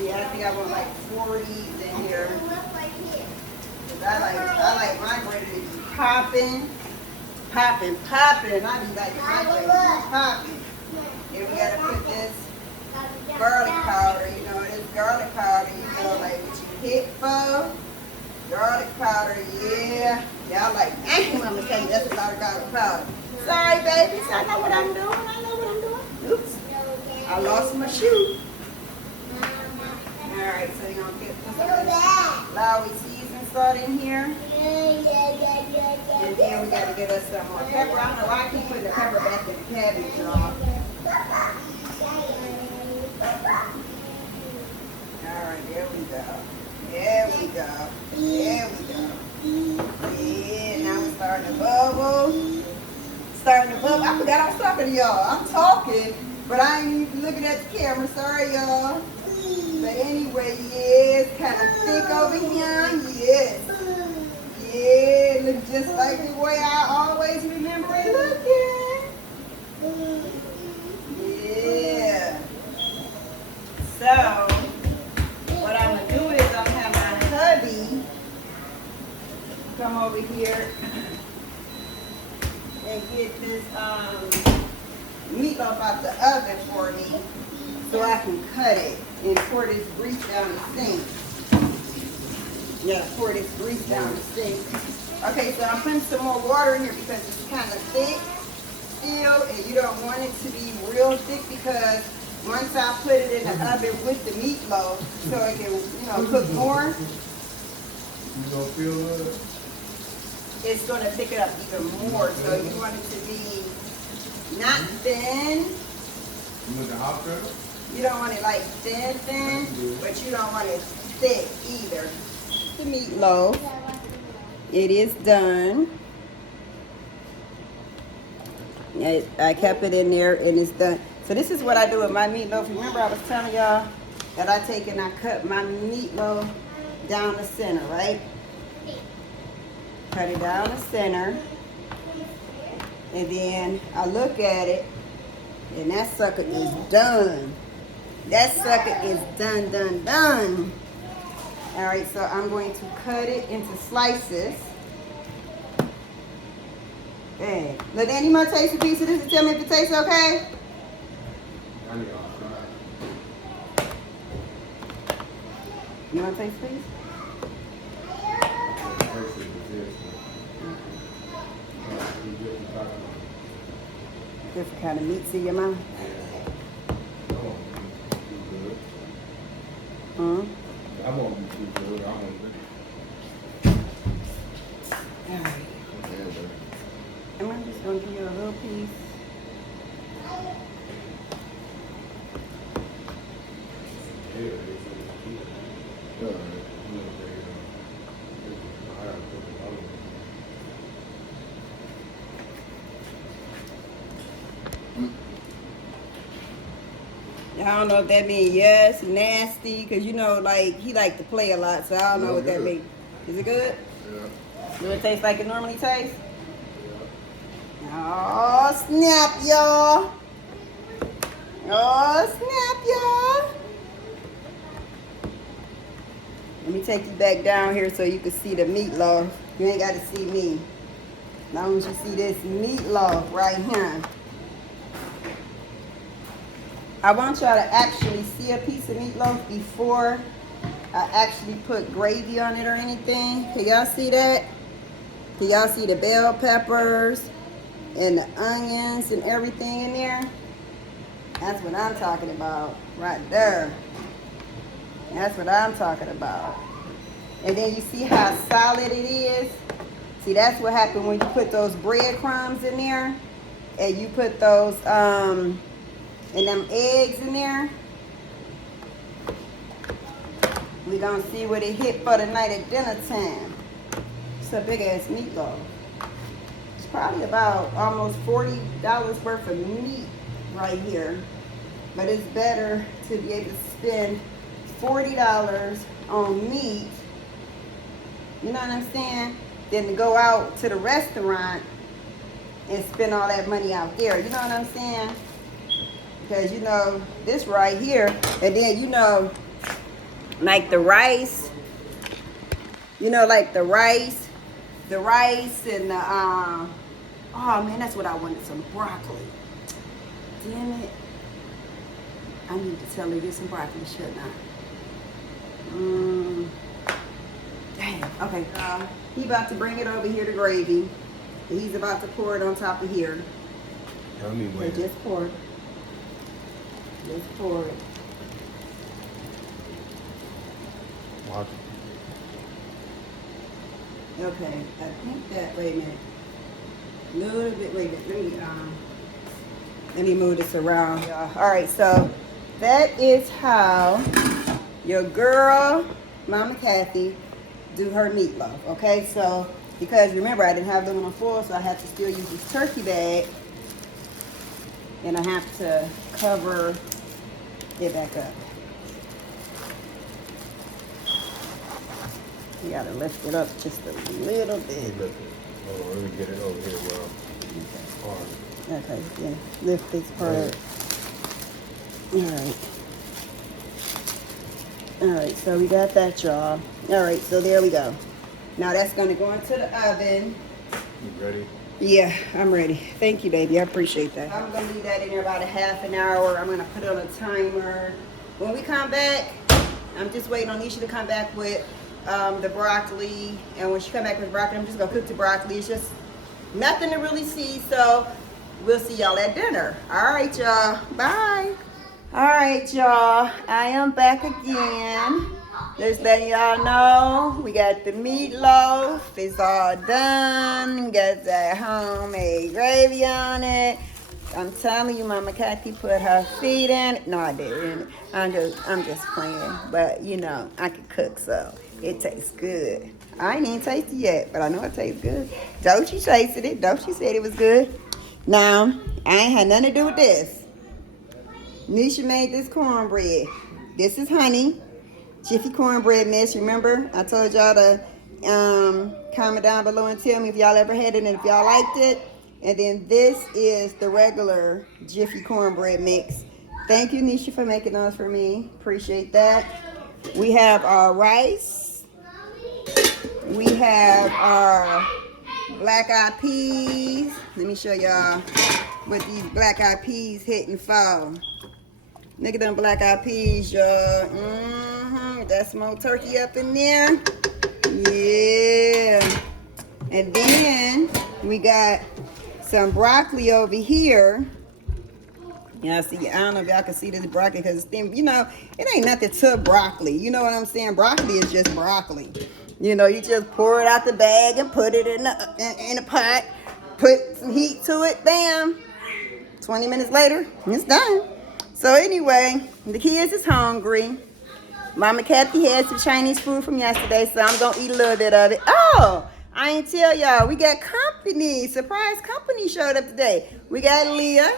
Yeah, I think I want like 4 of these in here. I like my gravy to be popping. I be like my gravy to be popping. Here we got to put this garlic powder, you know, this garlic powder, you know, like what you hit for. Garlic powder, yeah. Y'all like, I'm gonna tell you that's a lot of garlic powder. Sorry, babies, I know what I'm doing. Oops, I lost my shoe. Alright, so you're gonna get some of this Lowry seasoning salt in here. And then we gotta get us some more pepper. I don't know why I keep putting the pepper back in the cabbage, y'all. Alright, there we go. Yeah, now it's starting to bubble. I forgot I was talking to y'all. I'm talking, but I ain't even looking at the camera. Sorry, y'all. But anyway, yeah, it's kind of thick over here. Yes. Yeah, it looks just like the way I always remember it looking. Yeah. So, what I'm going to do is I'm going to have my hubby come over here and get this meatloaf out the oven for me so I can cut it and pour this grease down the sink. Yeah, pour this grease down the sink. Okay, so I'm putting some more water in here because it's kind of thick still, and you don't want it to be real thick because once I put it in the oven with the meatloaf, so it can, you know, cook more. You gonna feel that? It's going to pick it up even more. So you want it to be not thin. You want the hot pepper? You don't want it like thin, but you don't want it thick either. The meatloaf. It is done. I kept it in there and it's done. So this is what I do with my meatloaf. Remember I was telling y'all that I take and I cut my meatloaf down the center, right? Cut it down the center. And then I look at it, and that sucker is done. That sucker is done, done, done. All right, so I'm going to cut it into slices. Hey, look, Danny, you want to taste a piece of this and tell me if it tastes okay? I need all right. You want to taste a piece? Different kind of meats in your mouth. Hmm? I won't be too good. I won't be. All right. And I'm just going to give you a little piece. I don't know if that means yes, nasty, because you know, like, he like to play a lot, so I don't know what that means. Is it good? Yeah. Do it taste like it normally tastes? Oh, snap, y'all. Oh, snap, y'all. Let me take you back down here so you can see the meatloaf. You ain't got to see me. As long as you see this meatloaf right here. I want y'all to actually see a piece of meatloaf before I actually put gravy on it or anything. Can y'all see that? Can y'all see the bell peppers and the onions and everything in there? That's what I'm talking about right there. That's what I'm talking about. And then you see how solid it is? See, that's what happened when you put those breadcrumbs in there and you put those and them eggs in there. We gonna see what it hit for the night at dinner time. It's a big ass meatloaf. It's probably about almost $40 worth of meat right here. But it's better to be able to spend $40 on meat, you know what I'm saying, than to go out to the restaurant and spend all that money out there. You know what I'm saying? Because, you know, this right here, and then, you know, like the rice, you know, like the rice and the, oh man, that's what I wanted, some broccoli. Damn it. I need to tell her get some broccoli, shouldn't I? Dang, okay. He about to bring it over here to gravy. He's about to pour it on top of here. Tell me So when. just pour it. Just pour it. Watch. Okay, I think that, wait a minute. Little bit, wait a minute, let me move this around, y'all. All right, so that is how your girl, Mama Kathy, do her meatloaf, okay? So, because remember, I didn't have aluminum foil, so I have to still use this turkey bag. And I have to cover it back up. You gotta lift it up just a little bit. Oh, let me get it over here, bro. Okay, yeah, lift this part. All right, so we got that, y'all. All right, so there we go. Now that's gonna go into the oven. You ready? Yeah, I'm ready. Thank you, baby. I appreciate that. I'm gonna leave that in there about a half an hour. I'm gonna put it on a timer. When we come back, I'm just waiting on Nesha to come back with the broccoli. And when she come back with broccoli, I'm just gonna cook the broccoli. It's just nothing to really see, so we'll see y'all at dinner. All right, y'all. Bye. All right, y'all. I am back again. Just letting y'all know, we got the meatloaf. It's all done. Got that homemade gravy on it. I'm telling you, Mama Kathy put her feet in it. No, I didn't. I'm just playing. But you know, I can cook, so it tastes good. I ain't even tasted it yet, but I know it tastes good. Dolce tasted it. Dolce said it was good. Now, I ain't had nothing to do with this. Nesha made this cornbread. This is honey. Jiffy cornbread mix. Remember, I told y'all to comment down below and tell me if y'all ever had it and if y'all liked it. And then this is the regular Jiffy cornbread mix. Thank you, Nesha, for making those for me. Appreciate that. We have our rice. We have our black-eyed peas. Let me show y'all what these black-eyed peas hitting for. Look at them black-eyed peas, y'all. That smoked turkey up in there. Yeah. And then we got some broccoli over here. Yeah, see, I don't know if y'all can see this broccoli because it's thin. You know, it ain't nothing to broccoli. You know what I'm saying? Broccoli is just broccoli. You know, you just pour it out the bag and put it in a pot. Put some heat to it. Bam. 20 minutes later, it's done. So anyway, the kids is hungry. Mama Kathy had some Chinese food from yesterday, so I'm going to eat a little bit of it. Oh, I ain't tell y'all. We got company. Surprise company showed up today. We got Leah.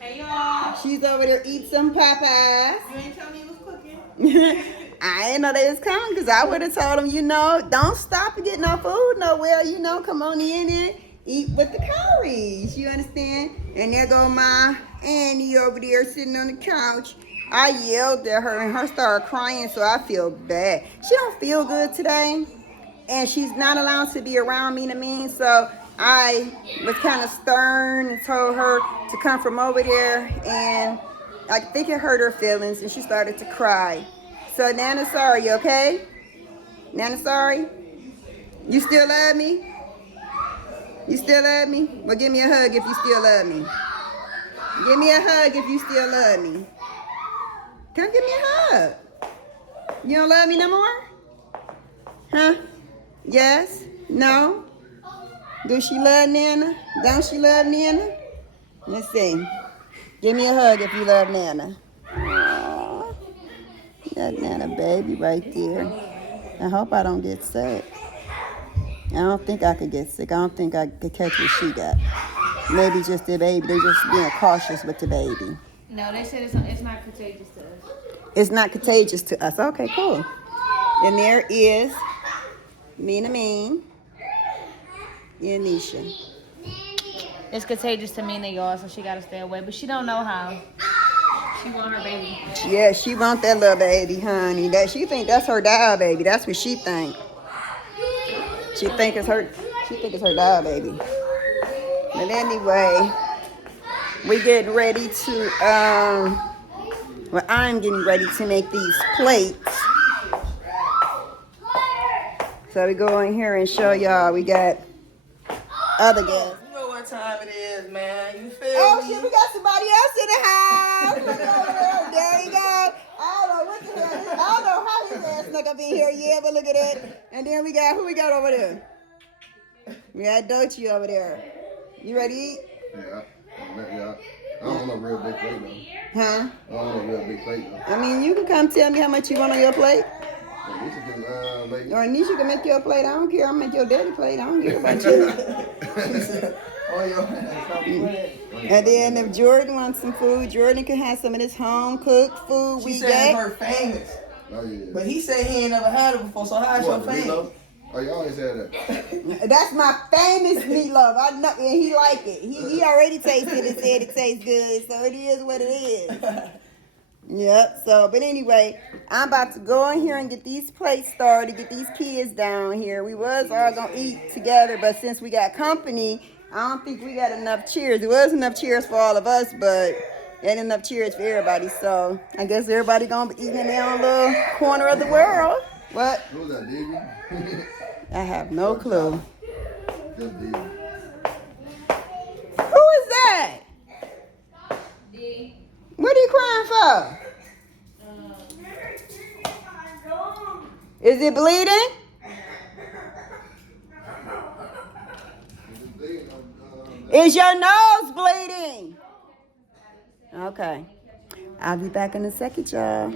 Hey, y'all. She's over there eating some Popeyes. You ain't tell me you was cooking. I didn't know they was coming because I would have told them, you know, don't stop and get no food nowhere. You know, come on in and eat with the curries. You understand? And there go my Annie over there sitting on the couch. I yelled at her and her started crying, so I feel bad. She don't feel good today, and she's not allowed to be around me, so I was kind of stern and told her to come from over there, and I think it hurt her feelings, and she started to cry. So, Nana, sorry, okay? Nana, sorry? You still love me? You still love me? Well, give me a hug if you still love me. Give me a hug if you still love me. Come give me a hug. You don't love me no more? Huh? Yes? No? Do she love Nana? Don't she love Nana? Let's see. Give me a hug if you love Nana. Aww. That Nana baby right there. I hope I don't get sick. I don't think I could get sick. I don't think I could catch what she got. Maybe just the baby. They're just being cautious with the baby. No, they said it's not contagious to us. It's not contagious to us. Okay, cool. And there is Mina Mean and Nesha. It's contagious to Mina, y'all, so she gotta stay away. But she don't know how. She want her baby. Yeah, she want that little baby, honey. That she think that's her doll baby. That's what she think. She think it's her doll baby. But anyway, we getting ready to well, I'm getting ready to make these plates. So we go in here and show y'all we got other guests. You know what time it is, man. You feel Oh me? shit, we got somebody else in the house. Look over there. There you go. I don't know what the hell. I don't know how his ass snuck up in here. Yeah, but look at that. And then we got who we got over there? We got Dolce over there. You ready to eat? Yeah. I don't want a real big plate though. Huh? I don't want a real big plate though. I mean, you can come tell me how much you want on your plate. Like, this is maybe. Or Nisha can make your plate. I don't care. I'll make your daddy plate. I don't care about you. Oh, yo, And then if Jordan wants some food, Jordan can have some of this home cooked food she we said got. her famous. Oh yeah. But he said he ain't never had it before, so how's your What, famous? meatloaf? Oh, you always had that. That's my famous meatloaf. I know, and he like it. He already tasted it, said it tastes good, so it is what it is. Yep. So, but anyway, I'm about to go in here and get these plates started, get these kids down here. We was all gonna eat together, but since we got company, I don't think we got enough chairs. There was enough chairs for all of us, but ain't enough chairs for everybody. So I guess everybody gonna be eating in their own little corner of the world. What? Who was that, Davey? I have no clue. Just Davey. Who is that? What are you crying for? Is it bleeding? Is your nose bleeding? Okay. I'll be back in a second, y'all.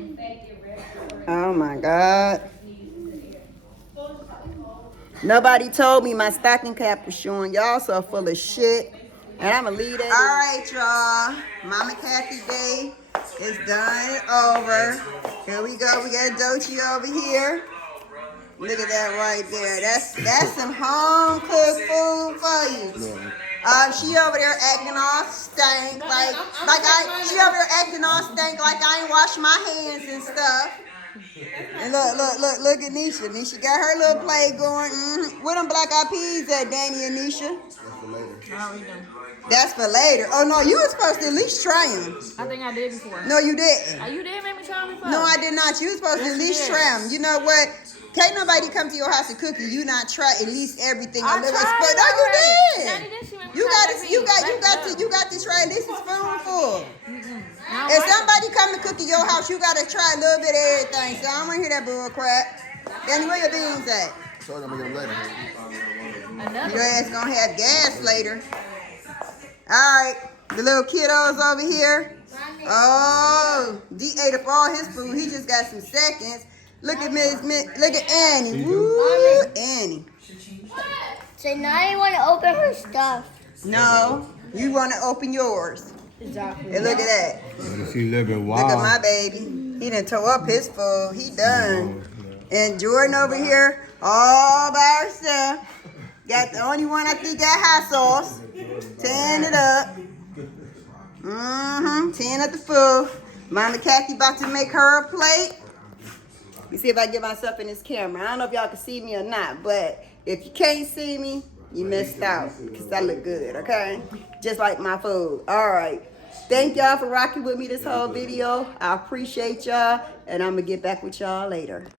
Oh my God. Nobody told me my stocking cap was showing. Y'all so full of shit. And I'ma leave that. All right, y'all. Mama Kathy Day It's done and over. Here we go. We got Dolce over here. Look at that right there. That's some home cooked food for you. She over there acting all stank she over there acting all stank like I ain't washed my hands and stuff. And look at Nesha. Nesha got her little play going. Where them black eyed peas at, Danny and Nesha? That's for later. Oh no, you were supposed to at least try them. I think I did before. No, you didn't. Oh, you did make me try them before? No, I did not. You were supposed to at least try them. You know what? Can't nobody come to your house and cook you not try at least everything. I No, tried you did. Daddy did. She made me You try got that to, beef. you got to try at least a spoonful. I don't If like somebody come to cook in your house, you got to try a little bit of everything. So I don't want to hear that bull crap. Danny, where your beans at? So I'm gonna get them later. them. Another. Your ass gonna have gas later. All right, the little kiddos over here. Oh, D ate up all his food. He just got some seconds. Look at look at Annie. Woo, Annie. So now you want to open her stuff. No, you want to open yours. Exactly. And look at that. She living Look at wild. my baby. He done tore up his food. He done. And Jordan over here, all by herself. Got the only one I think got hot sauce. Tearing it up. Tearing up the food. Mama Kathy about to make her a plate. Let me see if I get myself in this camera. I don't know if y'all can see me or not, but if you can't see me, you missed out. Because I look good, okay? Just like my food. All right. Thank y'all for rocking with me this whole video. I appreciate y'all. And I'm going to get back with y'all later.